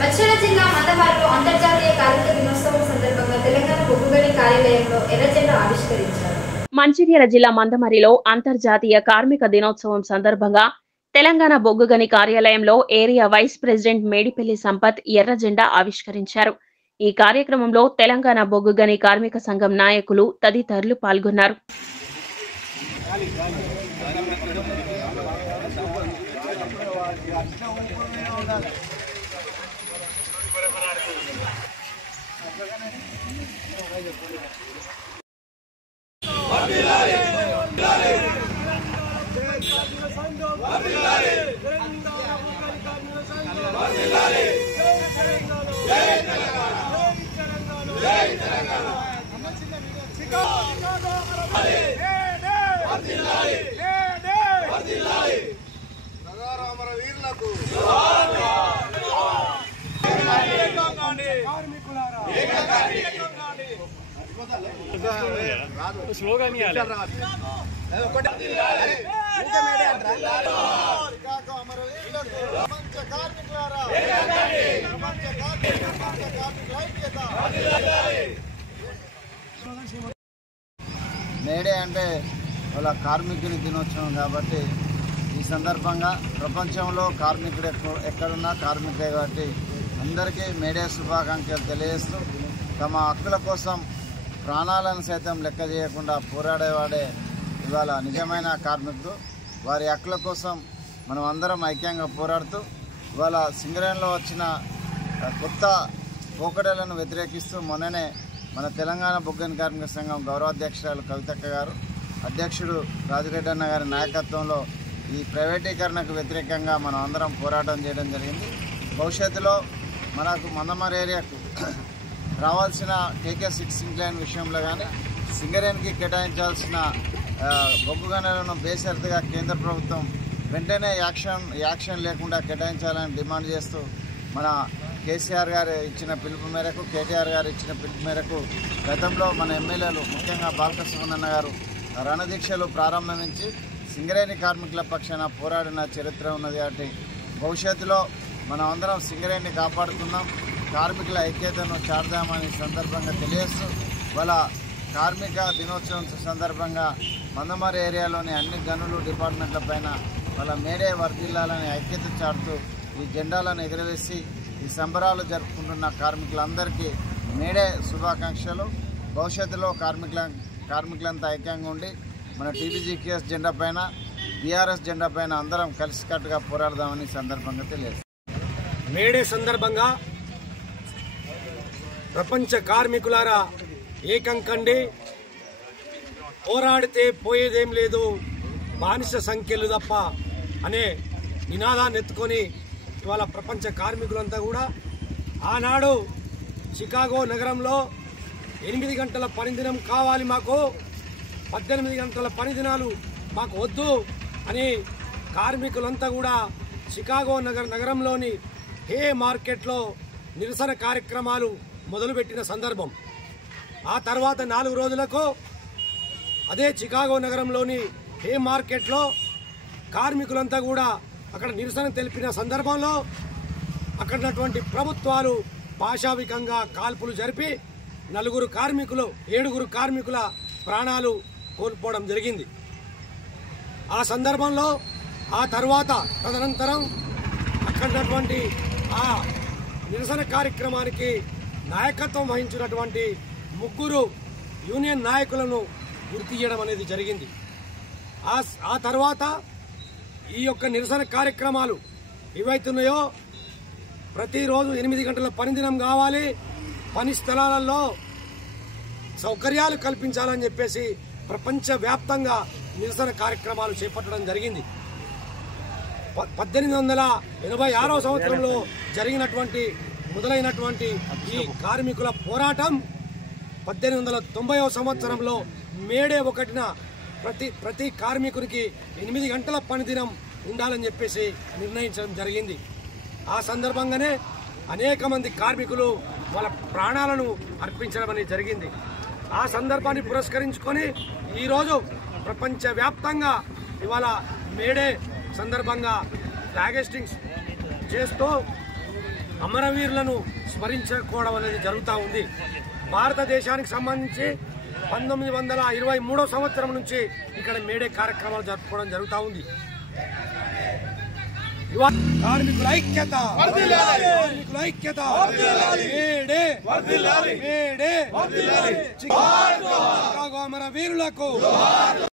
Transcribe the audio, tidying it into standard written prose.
మంచిర్యాల జిల్లా మందమరిలో అంతర్జాతీయ కార్మిక దినోత్సవం సందర్భంగా తెలంగాణ బొగ్గుగని కార్యాలయంలో ఎర్రజెండా ఆవిష్కరించారు. మంచిర్యాల జిల్లా మందమరిలో అంతర్జాతీయ కార్మిక దినోత్సవం సందర్భంగా తెలంగాణ బొగ్గుగని కార్యాలయంలో area vice president Medipalli Sampath ఎర్రజెండా ఆవిష్కరించారు. ఈ కార్యక్రమంలో తెలంగాణ బొగ్గుగని కార్మిక సంఘం నాయకులు తదితరులు పాల్గొన్నారు. మేడే అంటే వాళ్ళ కార్మికుని దినోత్సవం కాబట్టి ఈ సందర్భంగా ప్రపంచంలో కార్మికుడు ఎక్కడున్నా కార్మికుడే కాబట్టి అందరికీ మేడే శుభాకాంక్షలు తెలియజేస్తూ తమ హక్కుల కోసం ప్రాణాలను సైతం లెక్క చేయకుండా పోరాడేవాడే ఇవాళ నిజమైన కార్మికుడు. వారి హక్కుల కోసం మనం అందరం ఐక్యంగా పోరాడుతూ ఇవాళ సింగరేణిలో వచ్చిన కొత్త పోకడలను వ్యతిరేకిస్తూ మొన్ననే మన తెలంగాణ బొగ్గుగని కార్మిక సంఘం గౌరవాధ్యక్షురాలు కవితక్క గారు, అధ్యక్షుడు రాజిరెడ్డి అన్న గారి నాయకత్వంలో ఈ ప్రైవేటీకరణకు వ్యతిరేకంగా మనం అందరం పోరాటం చేయడం జరిగింది. భవిష్యత్తులో మనకు మందమరి ఏరియాకు రావాల్సిన KK6 ఇంక్లైన్ విషయంలో కానీ సింగరేణికి కేటాయించాల్సిన బొగ్గు గనులను బేషరతుగా కేంద్ర ప్రభుత్వం వెంటనే యాక్షన్ లేకుండా కేటాయించాలని డిమాండ్ చేస్తూ మన కేసీఆర్ గారు ఇచ్చిన పిలుపు మేరకు, కేటీఆర్ గారు ఇచ్చిన పిలుపు మేరకు గతంలో మన ఎమ్మెల్యేలు ముఖ్యంగా బాలకృష్ణ గారు రణదీక్షలు ప్రారంభించి సింగరేణి కార్మికుల పక్షాన పోరాడిన చరిత్ర ఉన్నది. కాబట్టి భవిష్యత్తులో మనం అందరం సింగరేణిని కాపాడుకుందాం, కార్మికుల ఐక్యతను చాటుదామని సందర్భంగా తెలియజేస్తూ వాళ్ళ కార్మిక దినోత్సవం సందర్భంగా మందమరి ఏరియాలోని అన్ని గనులు డిపార్ట్మెంట్ల పైన వాళ్ళ మేడే వర్ధిల్లాలని ఐక్యత చాటుతూ ఈ జెండాలను ఎగురవేసి ఈ సంబరాలు జరుపుకుంటున్న కార్మికులందరికీ మేడే శుభాకాంక్షలు. భవిష్యత్తులో కార్మికులంతా ఐక్యంగా ఉండి మన TBGKS జెండా పైన, BRS జెండా పైన అందరం కలిసికట్టుగా పోరాడదామని సందర్భంగా తెలియజేస్తాం. మేడే సందర్భంగా ప్రపంచ కార్మికులారా ఏకం కండి, పోరాడితే పోయేదేం లేదు, బానిస సంఖ్యలు తప్ప అనే నినాదాన్ని ఎత్తుకొని ఇవాళ ప్రపంచ కార్మికులంతా కూడా ఆనాడు చికాగో నగరంలో 8 గంటల పనిదినం కావాలి, మాకు 18 గంటల పనిదినాలు మాకు వద్దు అని కార్మికులంతా కూడా చికాగో నగరంలోని హే మార్కెట్లో నిరసన కార్యక్రమాలు మొదలుపెట్టిన సందర్భం. ఆ తర్వాత 4 రోజులకు అదే చికాగో నగరంలోని హే మార్కెట్లో కార్మికులంతా కూడా అక్కడ నిరసన తెలిపిన సందర్భంలో అక్కడున్నటువంటి ప్రభుత్వాలు పాశావికంగా కాల్పులు జరిపి 7 కార్మికుల ప్రాణాలు కోల్పోవడం జరిగింది. ఆ సందర్భంలో ఆ తర్వాత తదనంతరం అక్కడున్నటువంటి ఆ నిరసన కార్యక్రమానికి నాయకత్వం వహించినటువంటి 3 యూనియన్ నాయకులను గుర్తు చేయడం అనేది జరిగింది. ఆ తర్వాత ఈ యొక్క నిరసన కార్యక్రమాలు ఏవైతున్నాయో ప్రతిరోజు 8 గంటల పనిదినం కావాలి, పని స్థలాలలో సౌకర్యాలు కల్పించాలని చెప్పేసి ప్రపంచవ్యాప్తంగా నిరసన కార్యక్రమాలు చేపట్టడం జరిగింది. 1886వ సంవత్సరంలో మొదలైనటువంటి ఈ కార్మికుల పోరాటం 1890వ సంవత్సరంలో మేడే 1న ప్రతి కార్మికునికి 8 గంటల పనిదినం ఉండాలని చెప్పేసి నిర్ణయించడం జరిగింది. ఆ సందర్భంగానే అనేక మంది కార్మికులు వాళ్ళ ప్రాణాలను అర్పించడం అనేది జరిగింది. ఆ సందర్భాన్ని పురస్కరించుకొని ఈరోజు ప్రపంచవ్యాప్తంగా ఇవాళ మేడే సందర్భంగా ఫ్లాగ్ హోస్టింగ్స్ చేస్తూ అమరవీరులను స్మరించుకోవడం అనేది జరుగుతూ ఉంది. భారతదేశానికి సంబంధించి 1923వ సంవత్సరం నుంచి ఇక్కడ మేడే కార్యక్రమాలు జరుపుకోవడం జరుగుతూ ఉంది. కార్మికుల ఐక్యత, కార్మికుల ఐక్యత, మేడే మేడే, చికాగో అమరవీరులకు.